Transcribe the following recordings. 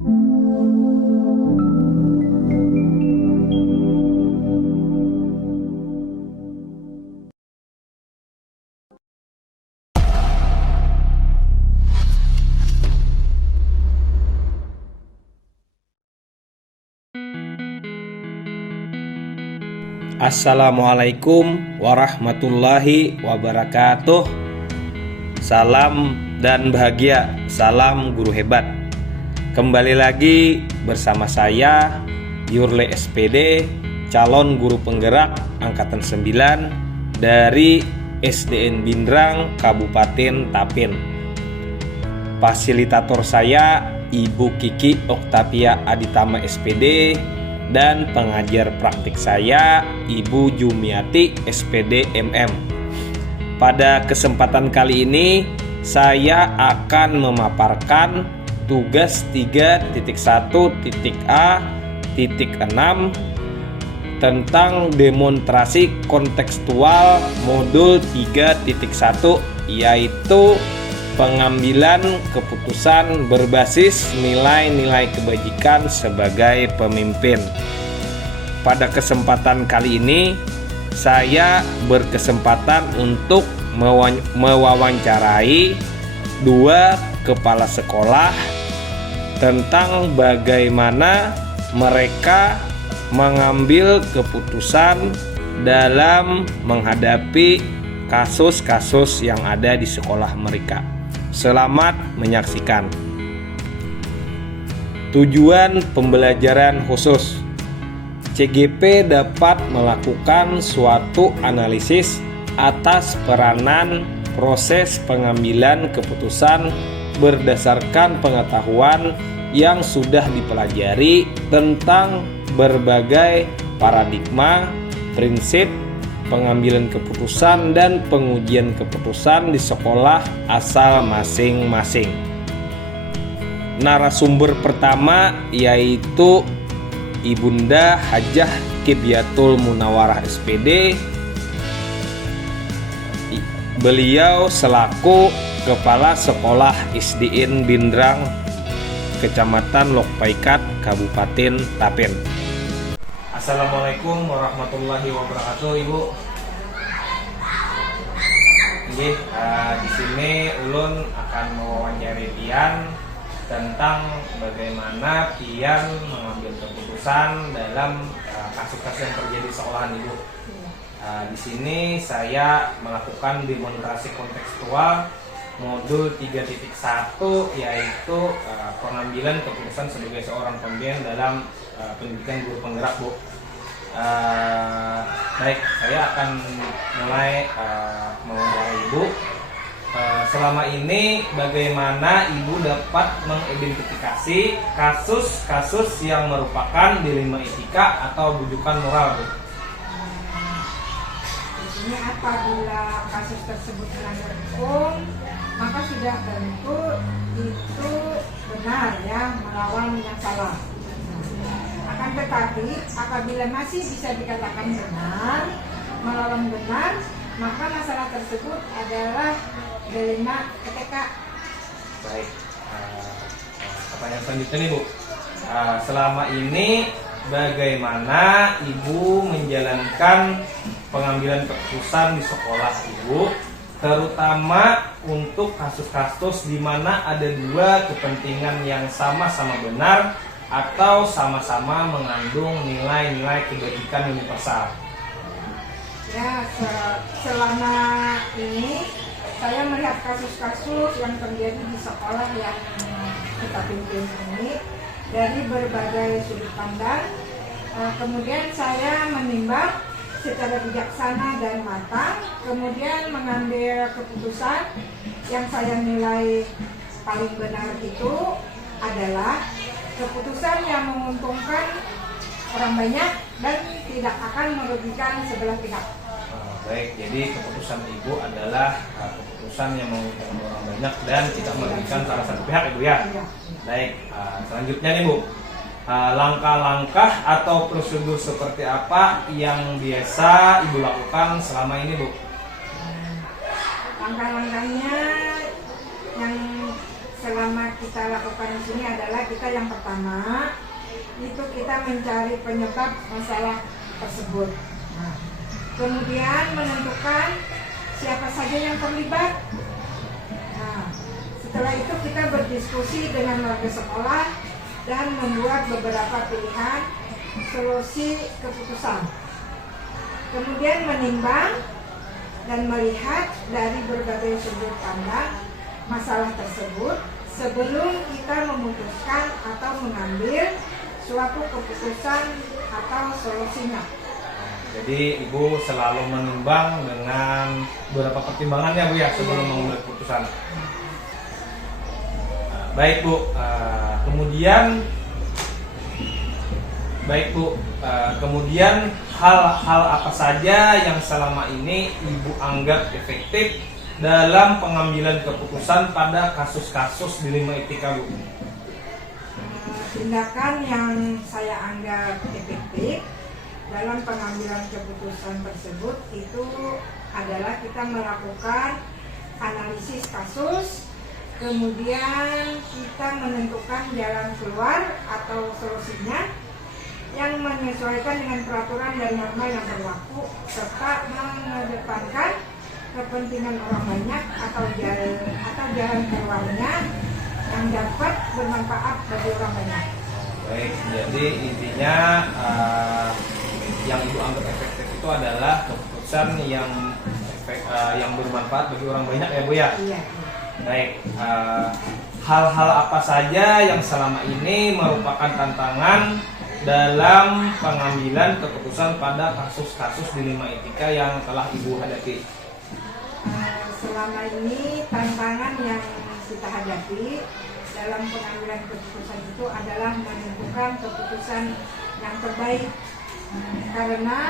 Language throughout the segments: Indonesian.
Assalamualaikum warahmatullahi wabarakatuh. Salam dan bahagia, salam guru hebat. Kembali lagi bersama saya Yurle SPD, calon guru penggerak angkatan 9 dari SDN Bindrang, Kabupaten Tapin. Fasilitator saya Ibu Kiki Oktavia Aditama SPD, dan pengajar praktik saya Ibu Jumiati SPD MM. Pada kesempatan kali ini saya akan memaparkan tugas 3.1.A.6 tentang demonstrasi kontekstual modul 3.1, yaitu pengambilan keputusan berbasis nilai-nilai kebajikan sebagai pemimpin. Pada kesempatan kali ini, saya berkesempatan untuk mewawancarai 2 kepala sekolah tentang bagaimana mereka mengambil keputusan dalam menghadapi kasus-kasus yang ada di sekolah mereka. Selamat menyaksikan. Tujuan pembelajaran khusus. CGP dapat melakukan suatu analisis atas peranan proses pengambilan keputusan berdasarkan pengetahuan yang sudah dipelajari tentang berbagai paradigma, prinsip pengambilan keputusan dan pengujian keputusan di sekolah asal masing-masing. Narasumber pertama yaitu Ibunda Hajah Kibyatul Munawarah SPD. Beliau selaku Kepala Sekolah SDN Bindrang, Kecamatan Lokpaikat, Kabupaten Tapin. Assalamualaikum warahmatullahi wabarakatuh, Ibu. Di sini ulun akan mewawancarai pian tentang bagaimana pian mengambil keputusan dalam kasus-kasus yang terjadi di sekolahan, Ibu. Di sini saya melakukan demonstrasi kontekstual modul 3.1, yaitu pengambilan keputusan sebagai seorang pemimpin dalam pendidikan guru penggerak, Bu. Baik, saya akan mulai mewawancarai Ibu. Selama ini bagaimana Ibu dapat mengidentifikasi kasus-kasus yang merupakan dilema etika atau bujukan moral, Bu? Ini apabila kasus tersebut melanggar hukum, maka sudah tentu itu benar ya, melawan yang salah. Akan tetapi apabila masih bisa dikatakan benar, melawan benar, maka masalah tersebut adalah dilema etika. Baik, pertanyaan selanjutnya nih, Bu. Selama ini bagaimana Ibu menjalankan pengambilan keputusan di sekolah Ibu, terutama untuk kasus-kasus di mana ada 2 kepentingan yang sama-sama benar atau sama-sama mengandung nilai-nilai kebajikan universal? Ya, selama ini saya melihat kasus-kasus yang terjadi di sekolah yang kita pimpin ini dari berbagai sudut pandang. Kemudian saya menimbang secara bijaksana dan matang, kemudian mengambil keputusan yang saya nilai paling benar itu adalah keputusan yang menguntungkan orang banyak dan tidak akan merugikan sebelah pihak. Baik, jadi keputusan Ibu adalah keputusan yang menguntungkan orang banyak dan tidak merugikan salah satu pihak, Ibu ya? Iya. Baik, selanjutnya nih, Bu. Langkah-langkah atau prosedur seperti apa yang biasa Ibu lakukan selama ini, Bu? Langkah-langkahnya yang selama kita lakukan di sini adalah kita yang pertama itu kita mencari penyebab masalah tersebut. Nah, kemudian menentukan siapa saja yang terlibat. Nah, setelah itu kita berdiskusi dengan warga sekolah dan membuat beberapa pilihan solusi keputusan. Kemudian menimbang dan melihat dari berbagai sudut pandang masalah tersebut sebelum kita memutuskan atau mengambil suatu keputusan atau solusinya. Jadi Ibu selalu menimbang dengan beberapa pertimbangannya Bu ya sebelum mengambil keputusan. Baik Bu, kemudian hal-hal apa saja yang selama ini Ibu anggap efektif dalam pengambilan keputusan pada kasus-kasus dilema etika Bu? Tindakan yang saya anggap efektif dalam pengambilan keputusan tersebut itu adalah kita melakukan analisis kasus, kemudian kita menentukan jalan keluar atau solusinya yang menyesuaikan dengan peraturan dan norma yang berlaku serta mengedepankan kepentingan orang banyak atau jalan keluarnya yang dapat bermanfaat bagi orang banyak. Baik, jadi intinya yang Ibu anggap efektif itu adalah keputusan yang bermanfaat bagi orang banyak ya Bu ya? Iya. Baik, hal-hal apa saja yang selama ini merupakan tantangan dalam pengambilan keputusan pada kasus-kasus dilema etika yang telah Ibu hadapi? Selama ini tantangan yang kita hadapi dalam pengambilan keputusan itu adalah menentukan keputusan yang terbaik, karena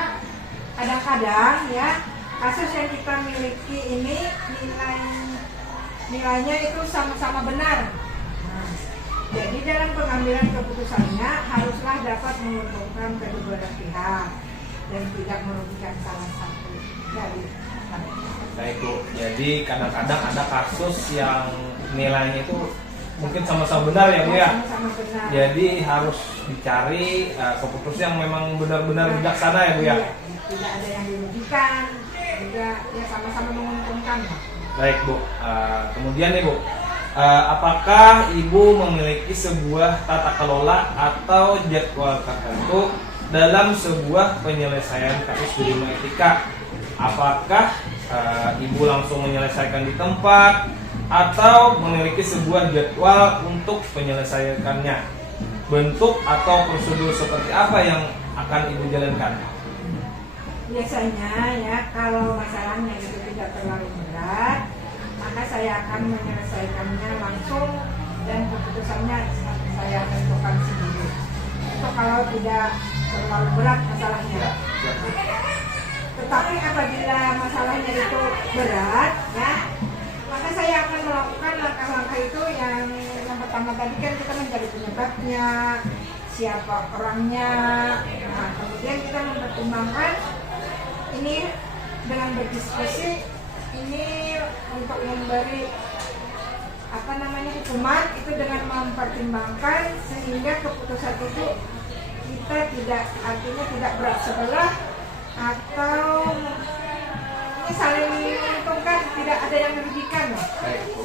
kadang-kadang ya kasus yang kita miliki ini nilainya itu sama-sama benar. Nah, jadi dalam pengambilan keputusannya haruslah dapat menguntungkan kedua belah pihak dan tidak merugikan salah satu dari mereka. Baik Bu, jadi kadang-kadang ada kasus yang nilainya itu mungkin sama-sama benar ya Bu ya? Sama-sama benar. Jadi harus dicari keputusan yang memang benar-benar bijaksana ya Bu ya? Iya, tidak ada yang dirugikan, juga ya sama-sama menguntungkan. Baik Bu, kemudian nih Bu, apakah Ibu memiliki sebuah tata kelola atau jadwal tertentu dalam sebuah penyelesaian kasus dilema etika? Apakah Ibu langsung menyelesaikan di tempat atau memiliki sebuah jadwal untuk penyelesaiannya? Bentuk atau prosedur seperti apa yang akan Ibu jalankan? Biasanya ya kalau masalahnya itu tidak terlalu berat, maka saya akan menyelesaikannya langsung dan keputusannya saya tentukan sendiri. Itu kalau tidak terlalu berat masalahnya. Tetapi apabila masalahnya itu berat, ya, maka saya akan melakukan langkah-langkah itu yang pertama tadi kan kita mencari penyebabnya, siapa orangnya, nah, kemudian kita mempertimbangkan ini dengan berdiskusi ini untuk memberi hukuman itu dengan mempertimbangkan sehingga keputusan itu kita tidak berat sebelah atau ini saling menguntungkan, tidak ada yang merugikan. Baik Bu,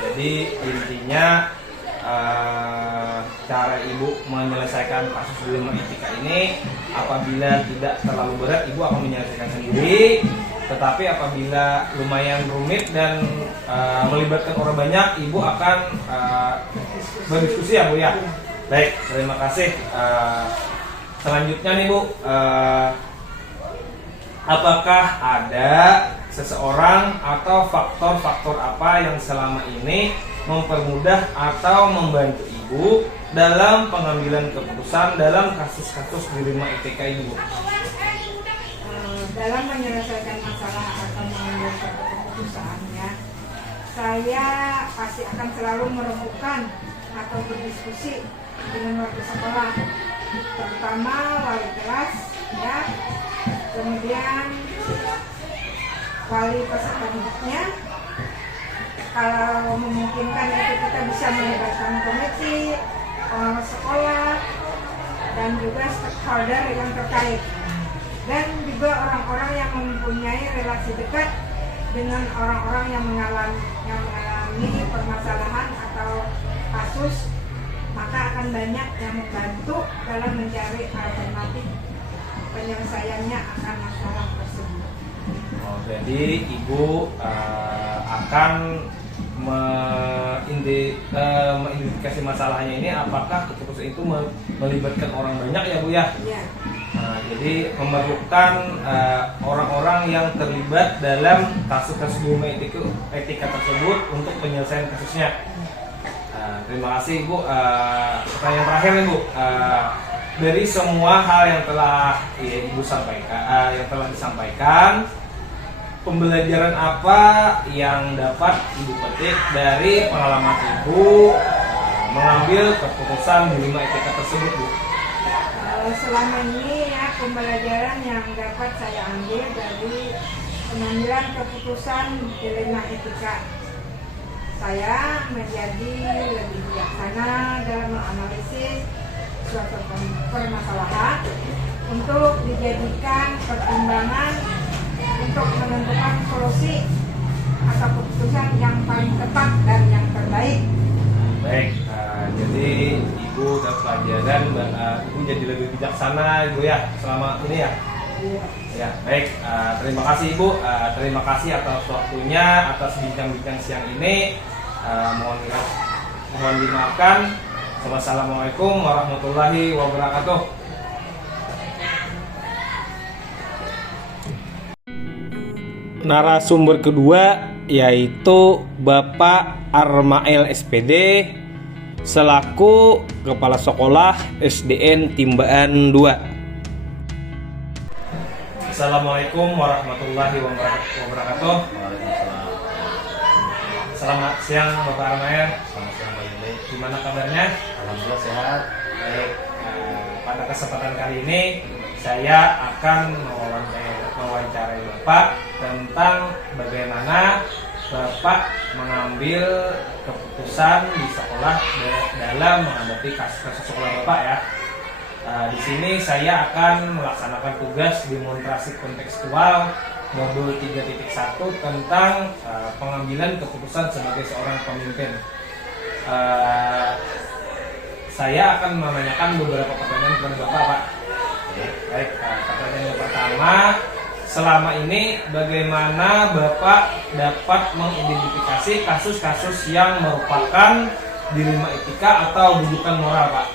jadi intinya cara Ibu menyelesaikan kasus dilema etika ini apabila tidak terlalu berat Ibu akan menyelesaikan sendiri, tetapi apabila lumayan rumit dan melibatkan orang banyak Ibu akan berdiskusi ya Bu ya. Baik, terima kasih. Selanjutnya nih Bu, apakah ada seseorang atau faktor-faktor apa yang selama ini mempermudah atau membantu Ibu dalam pengambilan keputusan dalam kasus-kasus dilema etika ini Bu? Dalam menyelesaikan masalah atau mengambil suatu keputusan ya, saya pasti akan selalu merembukan atau berdiskusi dengan warga sekolah, terutama wali kelas ya, kemudian wali peserta didiknya. Kalau memungkinkan itu kita bisa melibatkan komite dan juga stakeholder yang terkait, dan juga orang-orang yang mempunyai relasi dekat dengan orang-orang yang mengalami permasalahan atau kasus, maka akan banyak yang membantu dalam mencari alternatif penyelesaiannya akan masalah tersebut. Oh, jadi Ibu akan mengidentifikasi masalahnya ini apakah keputusan itu melibatkan orang banyak ya Bu ya? Iya. Nah, jadi memerlukan orang-orang yang terlibat dalam kasus-kasus dilema etika tersebut untuk penyelesaian kasusnya. Terima kasih Ibu. Pertanyaan terakhir nih Bu. Dari semua hal yang telah Ibu sampaikan, yang telah disampaikan, pembelajaran apa yang dapat Ibu petik dari pengalaman Ibu mengambil keputusan dilema etika tersebut Bu? Selama ini ya, pembelajaran yang dapat saya ambil dari pengambilan keputusan dilema etika, saya menjadi lebih bijaksana dalam menganalisis suatu permasalahan untuk dijadikan pertimbangan untuk menentukan solusi atau keputusan yang paling tepat dan yang terbaik. Baik, jadi Ibu dapat pelajaran, Ibu jadi lebih bijaksana Ibu ya selama ini ya. Ya, baik. Terima kasih Ibu. Terima kasih atas waktunya, atas bincang-bincang siang ini. Mohon dimaafkan. Wassalamualaikum warahmatullahi wabarakatuh. Narasumber kedua yaitu Bapak Armael SPD selaku Kepala Sekolah SDN Timbaan 2. Assalamualaikum warahmatullahi wabarakatuh. Waalaikumsalam. Selamat siang Bapak Armael. Selamat siang Pak Yuli. Gimana kabarnya? Alhamdulillah sehat. Baik. Pada kesempatan kali ini saya akan mewawancarai Bapak tentang bagaimana Bapak mengambil keputusan di sekolah dalam menghadapi kasus-kasus sekolah Bapak ya. Di sini saya akan melaksanakan tugas demonstrasi kontekstual modul 3.1 tentang pengambilan keputusan sebagai seorang pemimpin. Saya akan menanyakan beberapa pertanyaan kepada Bapak, Pak. Baik, pertanyaan yang pertama, selama ini bagaimana Bapak dapat mengidentifikasi kasus-kasus yang merupakan dilema etika atau rujukan moral, Pak?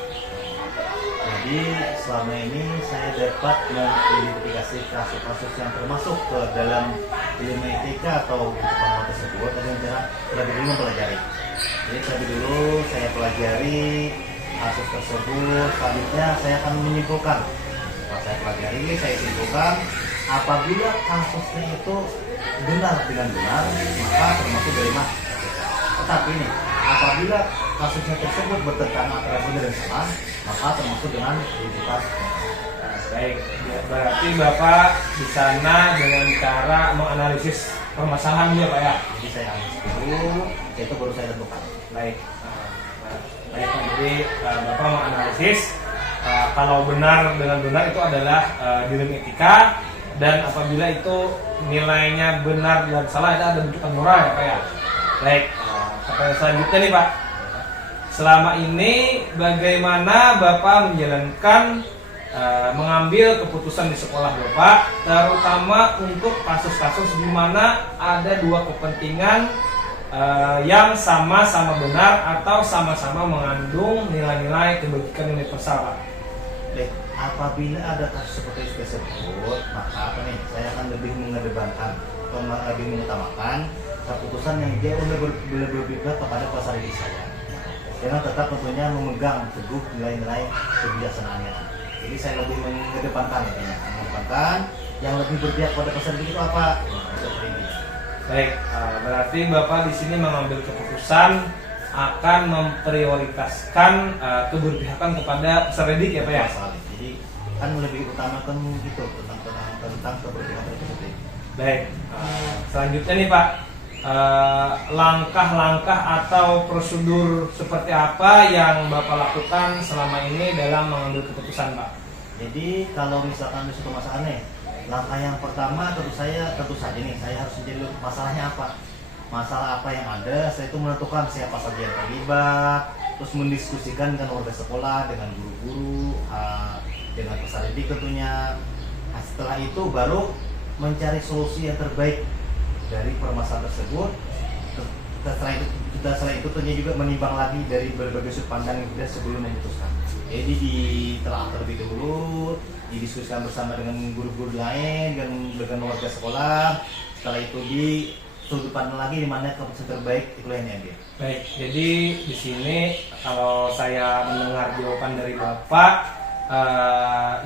Jadi selama ini saya dapat mengidentifikasi kasus-kasus yang termasuk ke dalam dilema etika atau rujukan tersebut dengan terlebih dulu mempelajari. Jadi terlebih dulu saya pelajari kasus tersebut, selanjutnya saya akan menyimpulkan. Setelah saya pelajari, saya simpulkan apabila kasusnya itu benar dengan benar, maka termasuk dilema etika. Tetapi ini, apabila kasusnya tersebut bertentangan antara benar dan salah, maka termasuk dengan rujukan. Baik, berarti Bapak di sana dengan cara menganalisis permasalahan ya Pak ya? Jadi saya analisis dulu, itu baru saya tentukan. Baik, baik Pak. Jadi Bapak menganalisis kalau benar dengan benar itu adalah dilema etika, dan apabila itu nilainya benar dan salah itu ada rujukan moral ya Pak ya? Baik, pertanyaan selanjutnya nih Pak. Selama ini bagaimana Bapak menjalankan mengambil keputusan di sekolah Bapak, terutama untuk kasus-kasus di mana ada dua kepentingan yang sama-sama benar atau sama-sama mengandung nilai-nilai kebajikan universal, Pak? Baik, apabila ada kasus seperti itu tersebut, maka apa nih? Saya akan lebih mengedepankan atau lebih mengutamakan keputusan yang dia berpihak kepada pasar diri saya, dengan tetap tentunya memegang teguh nilai-nilai kebijaksanaannya. Jadi saya lebih mengedepankan yang lebih berpihak pada pasar diri itu apa? Baik, berarti Bapak di sini mengambil keputusan akan memprioritaskan keberpihakan kepada peserta didik ya Pak ya? Jadi kan lebih utamakan gitu tentang keberpihakan tersebut. Baik, selanjutnya nih Pak, langkah-langkah atau prosedur seperti apa yang Bapak lakukan selama ini dalam mengambil keputusan, Pak? Jadi kalau misalkan di suatu masalah nih, langkah yang pertama tentu saja nih saya harus mencari masalahnya apa, masalah apa yang ada. Saya itu menentukan siapa saja yang terlibat, terus mendiskusikan dengan warga sekolah, dengan guru-guru, dengan peserta didik tentunya. Nah, setelah itu baru mencari solusi yang terbaik dari permasalahan tersebut. Setelah itu tentunya juga menimbang lagi dari berbagai sudut pandang yang sudah sebelumnya diputuskan. Jadi ditelaah terlebih dahulu, didiskusikan bersama dengan guru-guru lain, dengan warga sekolah. Setelah itu di sudut pandang lagi di mana keputusan terbaik itu yang diambil. Baik, jadi di sini kalau saya mendengar jawaban dari Bapak,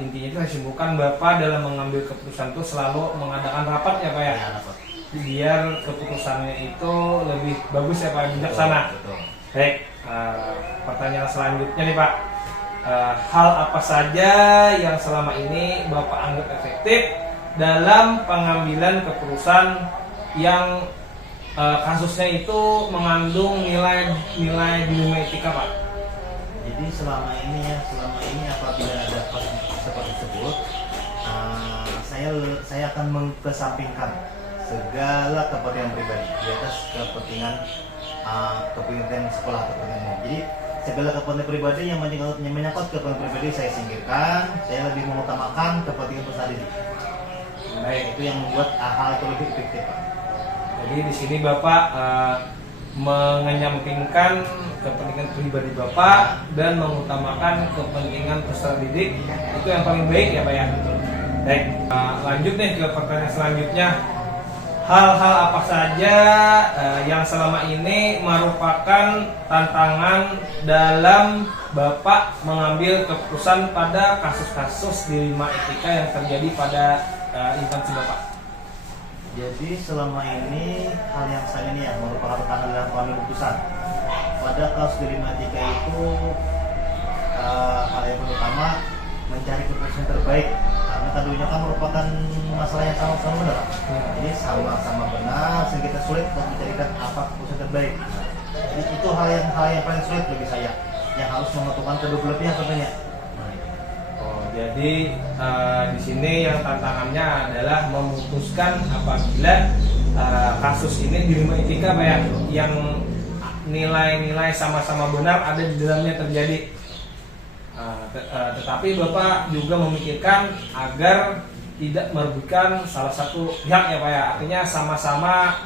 intinya itu saya simpulkan Bapak dalam mengambil keputusan itu selalu mengadakan rapat ya Pak ya? Ya, rapat. Biar keputusannya itu lebih bagus ya Pak, bijaksana. Betul. Baik, pertanyaan selanjutnya nih Pak, hal apa saja yang selama ini Bapak anggap efektif dalam pengambilan keputusan yang kasusnya itu mengandung nilai dilema etika Pak? Jadi selama ini apabila ada kasus seperti tersebut, saya akan mengesampingkan segala kepentingan pribadi di atas kepentingan sekolah atau kepentingan umum. Jadi segala kepentingan pribadi yang menyangkut kepentingan pribadi saya singkirkan. Saya lebih mengutamakan kepentingan peserta didik. Baik, Itu yang membuat hal itu lebih efektif, Pak. jadi di sini Bapak mengenyampingkan kepentingan pribadi Bapak dan mengutamakan kepentingan peserta didik, itu yang paling baik ya Pak ya. Baik, lanjut nih ke pertanyaan selanjutnya. Hal-hal apa saja yang selama ini merupakan tantangan dalam Bapak mengambil keputusan pada kasus-kasus dilema etika yang terjadi pada instansi Bapak? Jadi selama ini hal yang saya ini yang merupakan tantangan dalam pengambilan keputusan. Pada kasus dilema etika itu hal yang pertama mencari keputusan terbaik, karena keduanya kan merupakan masalah yang sama-sama benar. Jadi sama-sama benar, sehingga kita sulit untuk mencarikan apa keputusan terbaik. Jadi itu hal yang paling sulit bagi saya, yang harus menentukan kedua belah pihak tentunya. Oh, jadi di sini yang tantangannya adalah memutuskan apabila kasus ini dilema etika Pak ya, yang nilai-nilai sama-sama benar ada di dalamnya terjadi. Tetapi Bapak juga memikirkan agar tidak merugikan salah satu pihak ya Pak ya, artinya sama-sama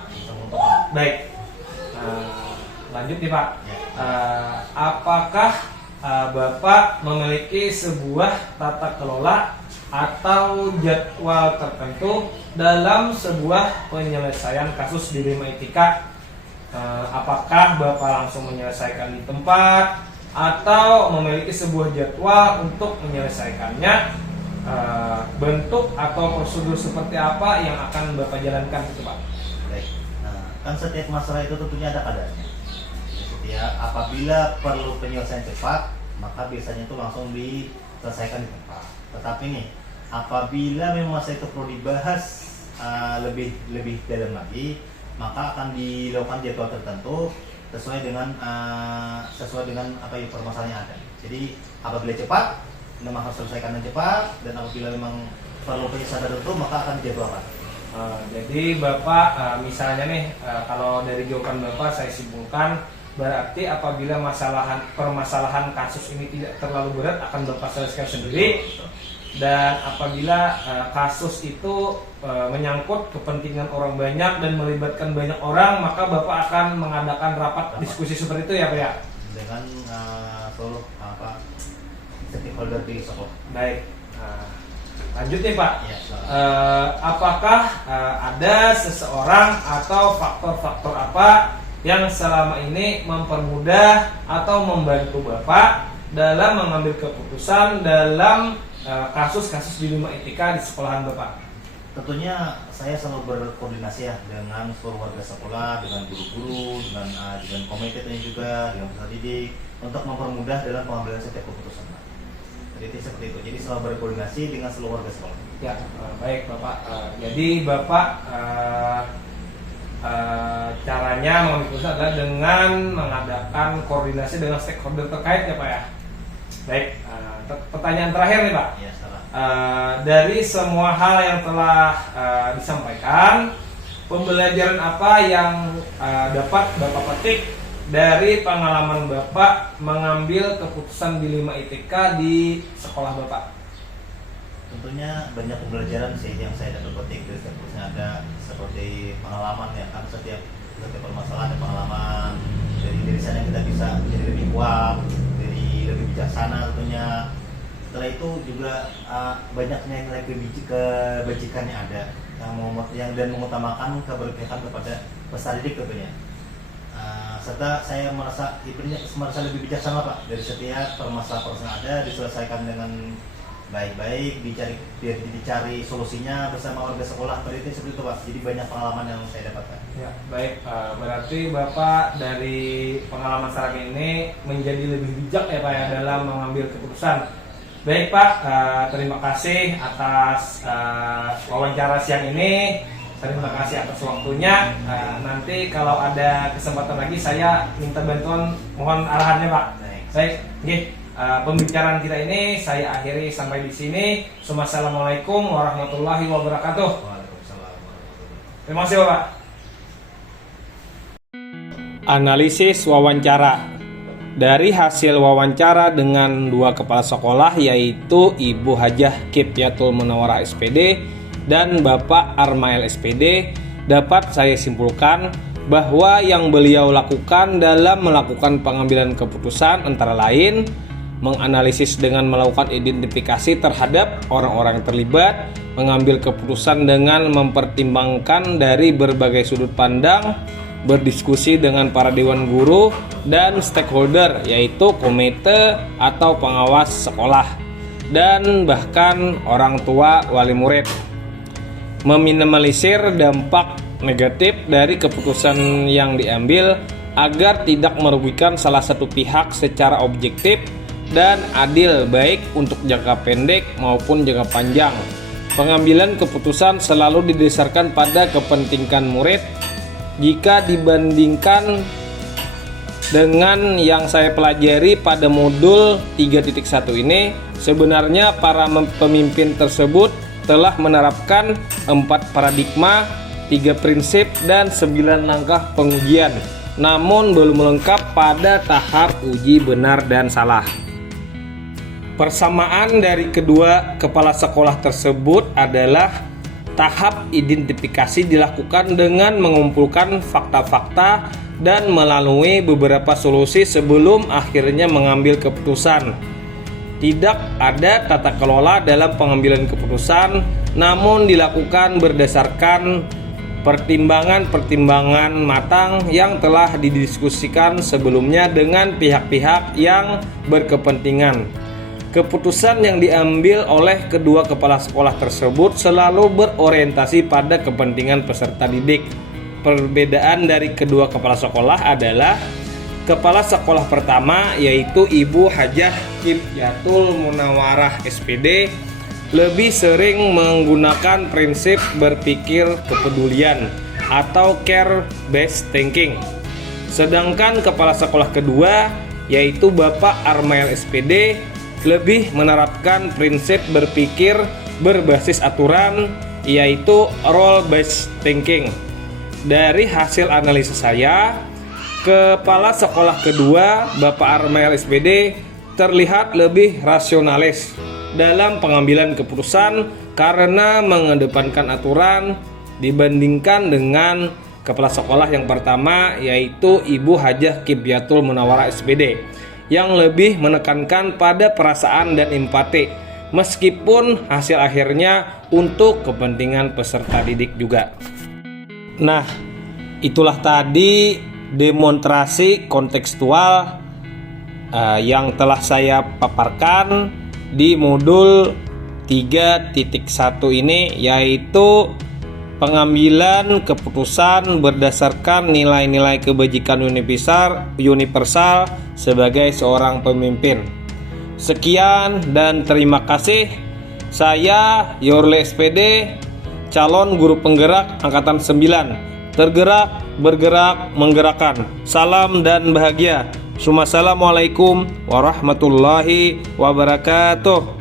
baik. Lanjut nih Pak, apakah Bapak memiliki sebuah tata kelola atau jadwal tertentu dalam sebuah penyelesaian kasus dilema etika? Apakah Bapak langsung menyelesaikan di tempat atau memiliki sebuah jadwal untuk menyelesaikannya? Bentuk atau prosedur seperti apa yang akan Bapak jalankan itu Pak? Baik. Nah, kan setiap masalah itu tentunya ada kadarnya. Setiap apabila perlu penyelesaian cepat, maka biasanya itu langsung diselesaikan di tempat. Tetapi nih, apabila memang masalah itu perlu dibahas lebih dalam lagi, maka akan dilakukan jadwal tertentu sesuai dengan apa yang permasalahannya ada. Jadi apabila cepat, memang harus selesaikan dengan cepat, dan apabila memang perlu penyelesaian tertentu, maka akan dijadwalkan. Jadi Bapak misalnya nih, kalau dari jawaban Bapak saya simpulkan, berarti apabila permasalahan kasus ini tidak terlalu berat akan Bapak selesaikan sendiri. Dan apabila kasus itu menyangkut kepentingan orang banyak dan melibatkan banyak orang, maka Bapak akan mengadakan rapat diskusi seperti itu ya Pak ya? Dengan seluruh stakeholder di sekolah. Baik, lanjut nih Pak. Ya, apakah ada seseorang atau faktor-faktor apa yang selama ini mempermudah atau membantu Bapak dalam mengambil keputusan dalam kasus-kasus dilema etika di sekolahan Bapak? Tentunya saya selalu berkoordinasi ya dengan seluruh warga sekolah, dengan guru-guru, dengan komite juga, dengan peserta didik untuk mempermudah dalam pengambilan setiap keputusan. Jadi seperti itu. Jadi selalu berkoordinasi dengan seluruh warga sekolah. Ya, baik Bapak. Jadi Bapak caranya mengambil keputusan adalah dengan mengadakan koordinasi dengan stakeholder terkait ya Pak ya. Baik, pertanyaan terakhir nih Pak. Ya, salah. Dari semua hal yang telah disampaikan, pembelajaran apa yang dapat Bapak petik dari pengalaman Bapak mengambil keputusan di 5 ITK di sekolah Bapak? Tentunya banyak pembelajaran sih yang saya dapat petik dari keputusan, ada seperti pengalaman ya, kan setiap permasalahan ada pengalaman dari sana kita bisa menjadi lebih kuat, jadi lebih bijaksana tentunya. Setelah itu juga banyaknya nilai kebajikan yang ada yang dan mengutamakan keberpihakan kepada peserta didik tentunya. Serta saya merasa lebih bijaksana Pak, dari setiap permasalahan yang ada diselesaikan dengan baik-baik, dicari solusinya bersama warga sekolah, seperti itu Pak. Jadi banyak pengalaman yang saya dapatkan. Ya, baik. Berarti Bapak dari pengalaman sekarang ini menjadi lebih bijak ya Pak ya dalam mengambil keputusan. Baik Pak, terima kasih atas wawancara siang ini. Terima kasih atas waktunya. Nanti kalau ada kesempatan lagi saya minta bantuan, mohon arahannya Pak. Baik, pembicaraan kita ini saya akhiri sampai di sini. Wassalamualaikum warahmatullahi wabarakatuh. Waalaikumsalam warahmatullahi wabarakatuh. Terima kasih Bapak. Analisis wawancara. Dari hasil wawancara dengan 2 kepala sekolah, yaitu Ibu Hajah Kipyatul Munawwarah SPD dan Bapak Armael SPD, dapat saya simpulkan bahwa yang beliau lakukan dalam melakukan pengambilan keputusan antara lain menganalisis dengan melakukan identifikasi terhadap orang-orang yang terlibat, mengambil keputusan dengan mempertimbangkan dari berbagai sudut pandang, berdiskusi dengan para dewan guru dan stakeholder, yaitu komite atau pengawas sekolah, dan bahkan orang tua wali murid, meminimalisir dampak negatif dari keputusan yang diambil agar tidak merugikan salah satu pihak secara objektif dan adil, baik untuk jangka pendek maupun jangka panjang. Pengambilan keputusan selalu didasarkan pada kepentingan murid. Jika dibandingkan dengan yang saya pelajari pada modul 3.1 ini, sebenarnya para pemimpin tersebut telah menerapkan 4 paradigma, 3 prinsip, dan 9 langkah pengujian, namun belum lengkap pada tahap uji benar dan salah. Persamaan dari kedua kepala sekolah tersebut adalah tahap identifikasi dilakukan dengan mengumpulkan fakta-fakta dan melalui beberapa solusi sebelum akhirnya mengambil keputusan. Tidak ada tata kelola dalam pengambilan keputusan, namun dilakukan berdasarkan pertimbangan-pertimbangan matang yang telah didiskusikan sebelumnya dengan pihak-pihak yang berkepentingan. Keputusan yang diambil oleh kedua kepala sekolah tersebut selalu berorientasi pada kepentingan peserta didik. Perbedaan dari kedua kepala sekolah adalah kepala sekolah pertama, yaitu Ibu Hajah Kipyatul Munawwarah SPD, lebih sering menggunakan prinsip berpikir kepedulian atau care based thinking. Sedangkan kepala sekolah kedua, yaitu Bapak Armael SPD, lebih menerapkan prinsip berpikir berbasis aturan, yaitu role based thinking. Dari hasil analisa saya, kepala sekolah kedua Bapak Armael SPD terlihat lebih rasionalis dalam pengambilan keputusan karena mengedepankan aturan dibandingkan dengan kepala sekolah yang pertama, yaitu Ibu Hajah Kipyatul Munawwarah SPD, yang lebih menekankan pada perasaan dan empati, meskipun hasil akhirnya untuk kepentingan peserta didik juga. Nah, itulah tadi demonstrasi kontekstual yang telah saya paparkan di modul 3.1 ini, yaitu pengambilan keputusan berdasarkan nilai-nilai kebajikan universal sebagai seorang pemimpin. Sekian dan terima kasih. Saya Yorle SPD, calon guru penggerak angkatan 9. tergerak, bergerak, menggerakkan. Salam dan bahagia. Assalamualaikum warahmatullahi wabarakatuh.